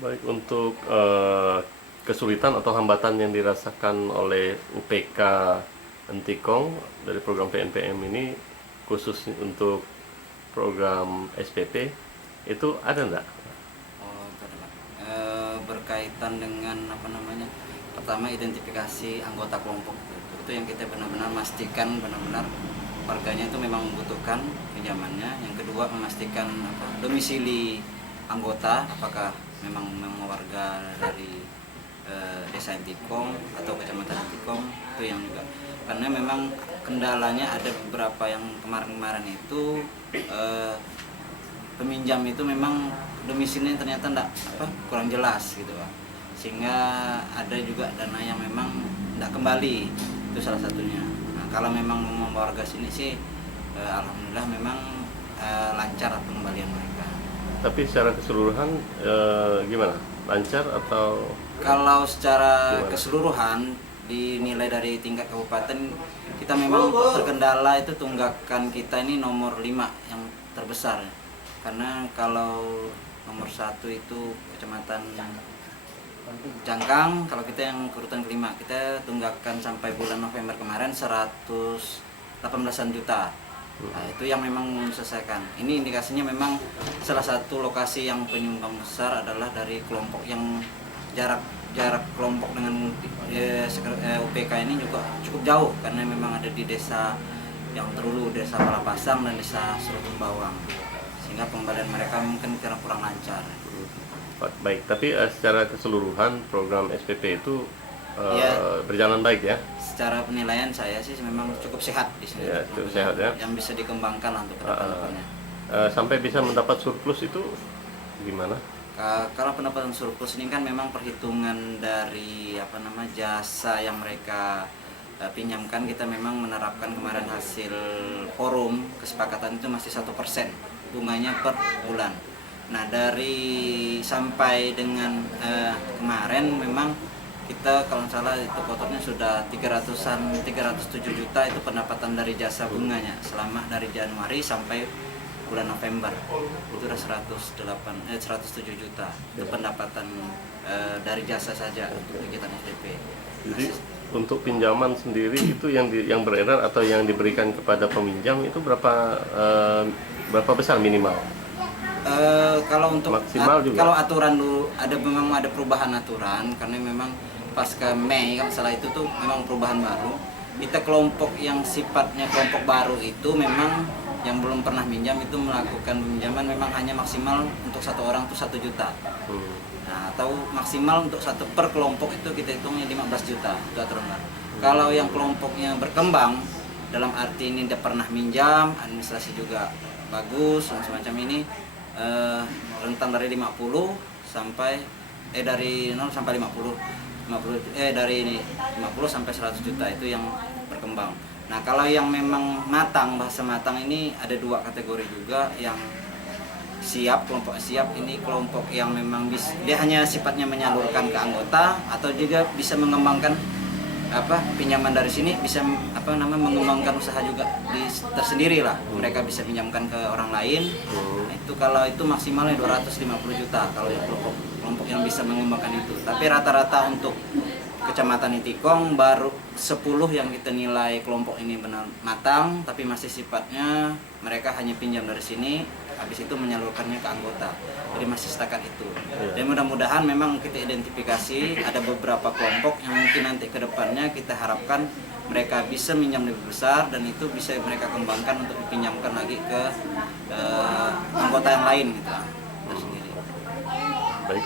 Baik, untuk kesulitan atau hambatan yang dirasakan oleh UPK Entikong dari program PNPM ini, khusus untuk program SPP, itu ada enggak? Oh, itu adalah berkaitan dengan apa namanya? Pertama, identifikasi anggota kelompok itu yang kita benar-benar memastikan benar-benar warganya itu memang membutuhkan pinjamannya. Yang kedua, memastikan domisili anggota, apakah memang warga dari desa Entikong atau kecamatan Entikong, itu yang juga, karena memang kendalanya ada beberapa yang kemarin-kemarin itu peminjam itu memang domisilinya ternyata kurang jelas gitu Pak. Sehingga ada juga dana yang memang tidak kembali, itu salah satunya. Nah, kalau memang warga sini sih alhamdulillah memang lancar pengembalian mereka. Tapi secara keseluruhan gimana? Lancar atau Kalau secara gimana? keseluruhan dinilai dari tingkat kabupaten, kita memang terkendala itu tunggakan kita ini nomor 5 yang terbesar. Karena kalau nomor 1 itu kecamatan Jangkang, kalau kita yang urutan kelima, kita tunggakan sampai bulan November kemarin 118-an juta. Nah, itu yang memang menyelesaikan. Ini indikasinya memang salah satu lokasi yang penyumbang besar adalah dari kelompok yang jarak kelompok dengan UPK ini juga cukup jauh, karena memang ada di desa yang terulu, desa Palapasang dan desa Serutun Bawang, sehingga pengembalian mereka mungkin kurang lancar. Baik, tapi secara keseluruhan program SPP itu Ya, berjalan baik ya? secara penilaian saya sih memang cukup sehat di sini. Ya, cukup sehat ya. Yang bisa dikembangkan lah untuk kedepannya. Sampai bisa mendapat surplus itu gimana? Kalau pendapatan surplus ini kan memang perhitungan dari jasa yang mereka pinjamkan. Kita memang menerapkan kemarin hasil forum kesepakatan itu masih 1% bunganya per bulan. Nah, dari sampai dengan kemarin memang kita kalau nggak salah itu kotornya sudah 307 juta itu pendapatan dari jasa bunganya selama dari Januari sampai bulan November. Itu udah 107 juta itu pendapatan dari jasa saja untuk kegiatan SPP. Jadi untuk pinjaman sendiri itu yang beredar atau yang diberikan kepada peminjam itu berapa besar minimal? Kalau untuk Maksimal juga? kalau aturan dulu memang ada perubahan aturan, karena memang pasca Mei kalau salah itu tuh memang perubahan baru. Kita kelompok yang sifatnya kelompok baru itu memang yang belum pernah minjam itu melakukan peminjaman memang hanya maksimal untuk satu orang tuh 1 juta. Nah, atau maksimal untuk satu per kelompok itu kita hitungnya 15 juta, itu aturan baru. Kalau yang kelompoknya berkembang dalam arti ini udah pernah minjam, administrasi juga bagus dan semacam ini, rentang dari 50 sampai dari 0 sampai 50 dari ini 50 sampai 100 juta itu yang berkembang. Nah, kalau yang memang matang, bahasa matang ini ada 2 kategori juga. Yang siap, kelompok siap ini kelompok yang memang dia hanya sifatnya menyalurkan ke anggota, atau juga bisa mengembangkan pinjaman dari sini, bisa mengembangkan usaha juga tersendiri lah. Mereka bisa pinjamkan ke orang lain. Nah, itu kalau itu maksimalnya 250 juta kalau yang kelompok yang bisa mengembangkan itu. Tapi rata-rata untuk Kecamatan Entikong baru 10 yang kita nilai kelompok ini benar matang, tapi masih sifatnya mereka hanya pinjam dari sini, habis itu menyalurkannya ke anggota. Jadi masih setakat itu. Dan mudah-mudahan memang kita identifikasi ada beberapa kelompok yang mungkin nanti ke depannya kita harapkan mereka bisa minjam lebih besar, dan itu bisa mereka kembangkan untuk dipinjamkan lagi ke anggota yang lain gitu. Tersendiri. Baik.